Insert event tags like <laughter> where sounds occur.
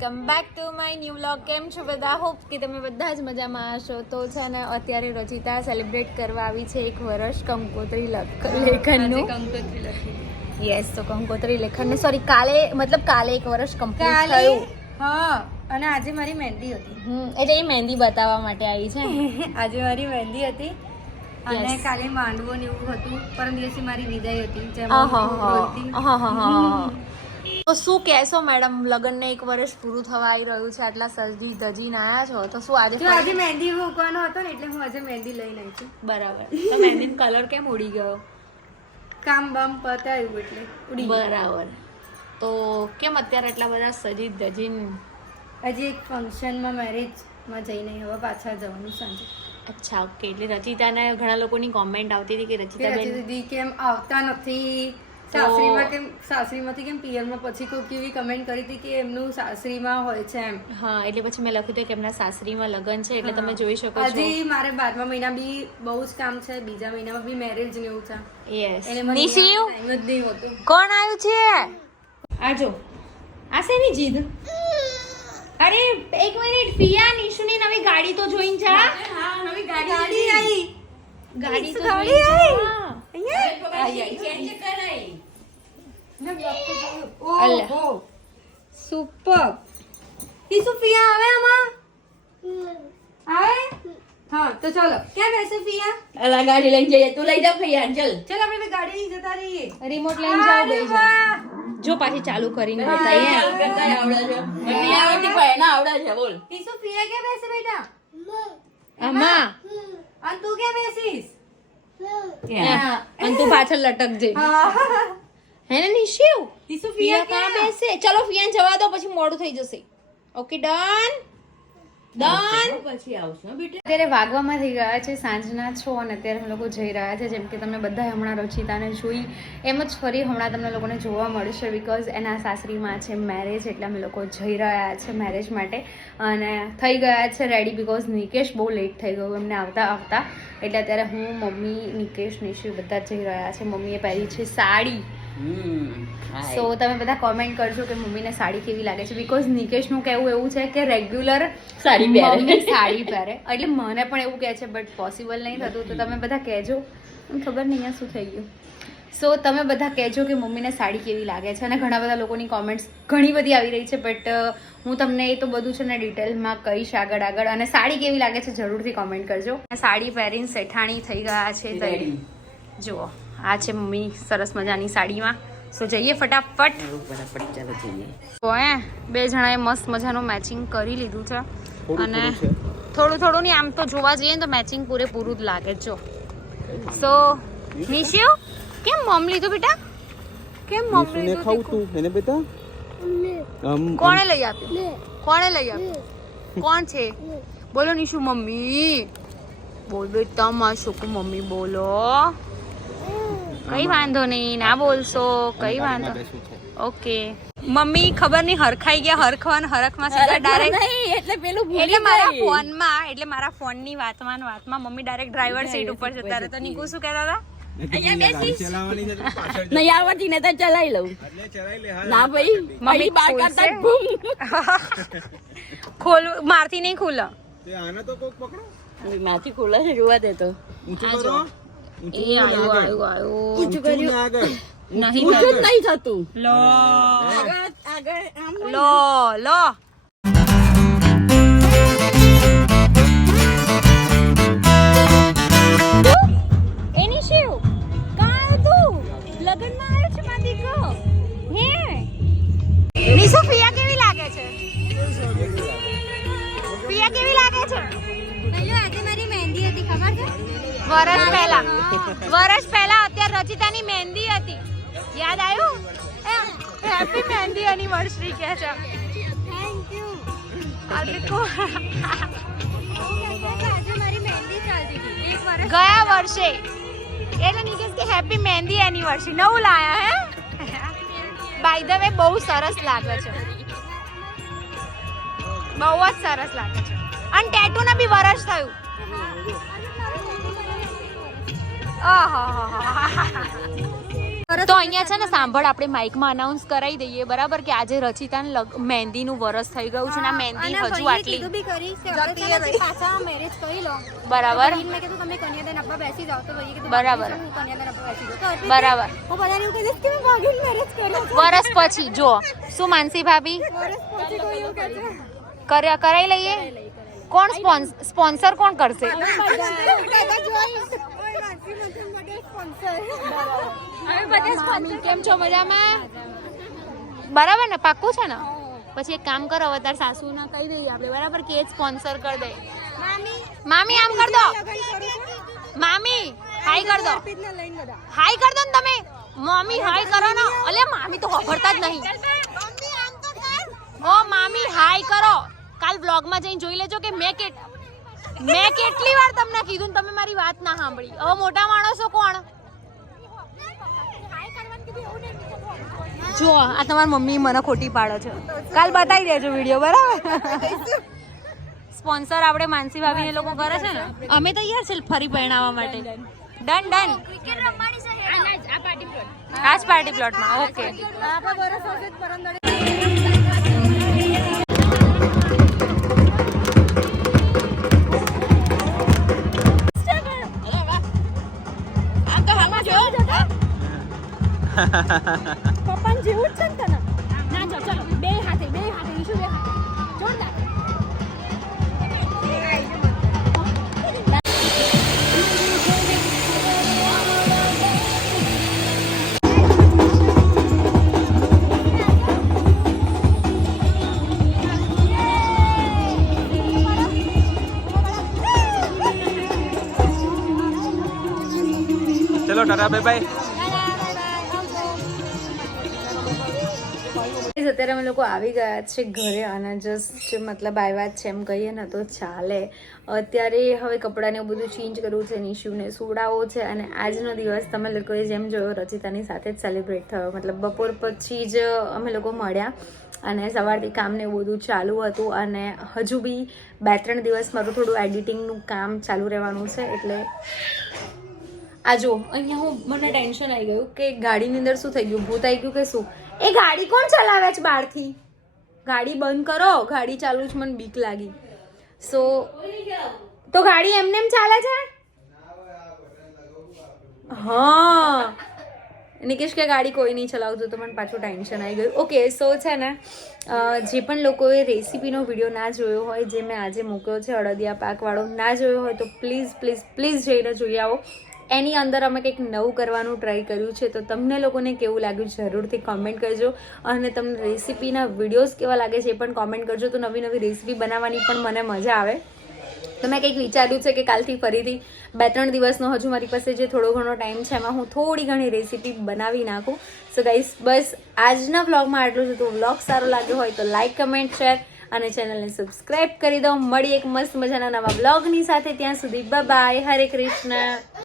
Welcome back to my new vlog. કેમ છો બધા? હોપ કે તમે બધા જ મજામાં હશો. તો છે ને અત્યારે રચિતા સેલિબ્રેટ કરવા આવી છે એક વર્ષ કંકોત્રી લખ- લેખનનું. યસ તો કંકોત્રી લેખનનું. સોરી કાલે મતલબ કાલે એક વર્ષ કમ્પ્લીટ થયું. હા અને આજે મારી મહેંદી હતી. હમ, એટલે એ મહેંદી બતાવવા માટે આવી છે <laughs> આજે મારી મહેંદી હતી. અને કાલે માંડવો ને એવું હતું. પરમ દિવસે મારી વિદાય હતી. જેમાં તો શું કહેશો મેડમ? લગ્નને એક વર્ષ પૂરું થવા આવી રહ્યું છે આટલા સજી ધજીને આયા છો તો શું આજે આજે મહેંદી મૂકવાનો હતો ને એટલે હું આજે મહેંદી લઈને આવી છું. બરાબર. તો મહેંદીનો કલર કેમ ઉડી ગયો? કામ બામ પતાવ્યું એટલે ઉડી બરાબર. તો કેમ અત્યારે એટલા બધા સજી ધજીન? હજી એક ફંક્શનમાં મેરેજમાં જઈને હવે પાછા જવાનું સાંજે. અચ્છા ઓકે એટલે રચિતાને ઘણા લોકોની કોમેન્ટ આવતી હતી કે રચિતા દીદી કેમ આવતા નથી? સાસરીમાં કેમ સાસરીમાંથી કેમ પિયરમાં પછી કોઈક એવી કમેન્ટ કરી હતી કે એમનું સાસરીમાં હોય છે એમ? હા એટલે પછી મેં લખ્યું હતું કે એમના સાસરીમાં લગ્ન છે એટલે તમે જોઈ શકો છો. હજી મારે બારમા મહિના બી બહુ જ કામ છે બીજા મહિનામાં બી મેરેજ ને એવું છે. યસ નિશિયુ કોણ આવ્યું છે? આજો આ શેની જીદ અરે એક મિનિટ પિયા નિશુની નવી ગાડી તો જોઈને જા. નવી ગાડી આવી. ગાડી તો જોઈને સુપર ઈ સુફિયા આવે આમાં આવે હા તો ચલો ક્યાં બેસે ફિયા અલા ગાડી લઈને જઈએ તું લઈ જા ફૈયા ચલ ચલ આપણે ગાડી લઈ જતા રહીએ રિમોટ લઈને જાવ બે જણ. જો પાછી ચાલુ કરીને બતાઈએ કરતા આવડે છે મને આવતી પણ એને આવડે છે બોલ ઈ સુફિયા કે બેસે બેટા આમાં અન તું કે બેસીશ હા. અને તું પાછળ લટકજે જઈ. હે. ને નિશિવ ઈ ફિયા ક્યાં? બેસે? ચલો ફિયાને જવા દો પછી મોડું થઈ જશે. ઓકે ડન ડન પછી આવશું બેટા? અત્યારે વાગવામાં થઈ ગયા છે સાંજના છો અને અત્યારે અમે લોકો જઈ રહ્યા છે, જેમ કે તમે બધા હમણાં રચિતાને જોઈ. એમ જ ફરી હમણાં તમને લોકોને જોવા મળશે બિકોઝ એના સાસરીમાં છે મેરેજ એટલે અમે લોકો જઈ રહ્યા છે મેરેજ માટે. અને થઈ ગયા છે રેડી બિકોઝ નિકેશ બહુ લેટ થઈ ગયું એમને આવતા આવતા. એટલે અત્યારે હું, મમ્મી, નિકેશ, નિશુ બધા જઈ રહ્યા છે. મમ્મીએ પહેરી છે સાડી. સો તમે બધા કોમેન્ટ કરજો કે મમ્મીને સાડી કેવી લાગે છે. બિકોઝ નિકેશનું કહેવું એવું છે કે રેગ્યુલર સાડી પહેરે. સાડી પહેરે. એટલે મને પણ એવું કહે છે બટ પોસિબલ નહીં થતું. તો તમે બધા કહેજો. મને ખબર નહીં અહીંયા શું થઈ ગયું. સો તમે બધા કહેજો કે મમ્મીને સાડી કેવી લાગે છે. અને ઘણા બધા લોકોની કોમેન્ટ્સ ઘણી બધી આવી રહી છે બટ હું તમને એ તો બધું છે ને ડિટેલમાં કહીશ આગળ આગળ. અને સાડી કેવી લાગે છે જરૂરથી કોમેન્ટ કરજો. સાડી પહેરીને સેઠાણી થઈ ગયા છે તૈયારી જુઓ. આ છે મમ્મી સરસ મજાની સાડીમાં. સો જઈએ ફટાફટ. ફટાફટ ચાલો જઈએ. તો હે બે જણાએ મસ્ત મજાનું મેચિંગ કરી લીધું છે. અને થોડું થોડું નહીં આમ તો જોવા જઈએ ને તો મેચિંગ પૂરેપૂરું જ લાગે જો. સો નિશિયો કેમ મમ લીધું બેટા? કેમ મમ લીધું ખાવું તું એને બેટા? કોણે લઈ આપ્યું? કોણે લઈ આપ્યું? કોણ છે? બોલો નિશુ મમ્મી. બોલ બેટા માં શું મમ્મી બોલો. કઈ વાંધો નહીં ના બોલશો કઈ વાંધો. ઓકે. મમ્મી ખબર નહીં હરખાઈ ગયા હરખવાન હરખમાં સીધા ડાયરેક્ટ નહીં એટલે પેલું એટલે મારા ફોનમાં એટલે મારા ફોનની વાતમાં વાતમાં મમ્મી ડાયરેક્ટ ડ્રાઈવર સીટ ઉપર જતા રહે. તો નીકુ શું કહેતા હતા? ગાડી ચલાવવાની છે તો પાછળ નહીં આવડતી ને તો ચલાવી લઉં. એટલે ચલાવી લે ના ભાઈ મમ્મી મમ્મી બાર ખોલશે? કરતા બૂમ <laughs> ખોલ મારથી નહીં ખુલ્લો તે આને તો કોક પકડો. માથી ખોલા જોવા દે તો. ઊંચું કરો. એ આવ્યો આવ્યો આવ્યો ઊંચું ને આગળ. નહીં ઊંચું નહીં થતું. લો. આગળ આગળ આમ લો લો. એની શિવ? કાં તું. લગનમાં આવ્યો છે મારી દીકરો. વર્ષ પહેલા. વર્ષ પહેલા અત્યારે રચિતાની મહેંદી હતી. યાદ આવ્યું? હેપી મહેંદી એનિવર્સરી કહે છે. થેન્ક યુ આજે આજે મારી મહેંદી ચાલતી એક વર્ષ ગયા વર્ષે. એટલે નિકેશ કે હેપી મહેંદી એનિવર્સરી નવું લાયા હે? બાય ધ વે બહુ સરસ લાગે છે. બહુ જ સરસ લાગે છે. અને ટેટુ ના બી વરસ થયું. તો અહીંયા છે ને સાંભળ આપણે માઇકમાં અનાઉન્સ કરાવી દઈએ બરાબર? કે આજે રચિતાને મહેંદીનું વરસ થઈ ગયું છે ને મહેંદી હજુ આટલી બરાબર. બરાબર. બરાબર. વરસ પછી જો. શું માનસી ભાભી? કરાઈ લઈએ? કોણ સ્પોન્સ- સ્પોન્સર કોણ કરશે? કેમ છો મજામાં? બરાબર ને? પાક્કું છે ને? પછી એક કામ કરો હવે તાર સાસુને કહી દઈએ આપણે. બરાબર કે સ્પોન્સર કરી દે. મામી. આમ કર દો. મામી હાઈ કર દો. હાઈ કર દો ને તમે. મમ્મી હાઈ કરો ને. અલે મામી તો ખબરતા જ નહીં. ઓ મામી હાઈ કરો. કાલ વ્લોગમાં જઈને જોઈ લેજો કે મેં કેટ મેં કેટલી વાર તમને કીધું તમે મારી વાત ના સાંભળી. હવે મોટા માણસો કોણ? જો આ તમારી મમ્મી મને ખોટી પાડો છો. કાલ બતાવી દેજો વીડિયો બરાબર? સ્પોન્સર આપણે માનસી ભાભી એ લોકો કરે છે ને? અમે તૈયાર છે ફરી પરણાવવા માટે. ડન ડન આ જ પાર્ટી પ્લોટમાં ઓકે પપ્પાને જેવું જ છે ને તને? ના, જો, ચલો, બે હાથે બે હાથે, ઈશુ બે હાથે. જોરદાર. ચલો, ટાટા બાય બાય Guys, અત્યારે અમે લોકો આવી ગયા છે ઘરે અને જસ્ટ મતલબ આવ્યા છે એમ કહીએ ને તો ચાલે. અત્યારે હવે કપડાને બધું ચેન્જ કરવું છે નિશુને સુડાવો છે અને આજનો દિવસ તમે લોકોએ જેમ જોયો રચિતાની સાથે જ સેલિબ્રેટ થયો. મતલબ બપોર પછી જ અમે લોકો મળ્યા અને સવારથી કામને એવું બધું ચાલુ હતું અને હજુ બી બે ત્રણ દિવસ મારું થોડું એડિટિંગનું કામ ચાલુ રહેવાનું છે એટલે આ જો, અહીંયા હું, મને ટેન્શન આવી ગયું કે ગાડીની અંદર શું થઈ ગયું? ભૂત આવી ગયું કે શું? એ ગાડી કોણ ચલાવે છે બહારથી? ગાડી બંધ કરો, ગાડી ચાલુ જ મને બીક લાગી. સો તો ગાડી એમને એમ ચાલે છે? હા. નિકેશ કે ગાડી કોઈ નહીં ચલાવતું તો મને પાછું ટેન્શન આવી ગયું. ઓકે સો છે ને જે પણ લોકોએ રેસીપીનો વીડિયો ના જોયો હોય, જે મેં આજે મૂક્યો છે અડદિયા પાકવાળો, ના જોયો હોય, તો પ્લીઝ પ્લીઝ પ્લીઝ જઈને જોઈ આવો. એની અંદર અમે કંઈક નવું કરવાનું ટ્રાય કર્યું છે, તો તમને લોકોને કેવું લાગ્યું જરૂરથી કોમેન્ટ કરજો. અને તમને રેસીપીના વિડીયોઝ કેવા લાગે છે એ પણ કોમેન્ટ કરજો, તો નવી નવી રેસીપી બનાવવાની પણ મને મજા આવે. તો મેં કંઈક વિચાર્યું છે કે કાલથી ફરીથી બે ત્રણ દિવસનો હજુ મારી પાસે જે થોડો ઘણો ટાઈમ છે, એમાં હું થોડી ઘણી રેસીપી બનાવી નાખું. સો ગાઈસ બસ આજના વ્લોગમાં આટલું જ. તો વ્લોગ સારો લાગ્યો હોય તો લાઈક કમેન્ટ શેર અને ચેનલને સબસ્ક્રાઈબ કરી દો. મળી એક મસ્ત મજાના નવા બ્લોગની સાથે. ત્યાં સુધી બાય હરે કૃષ્ણ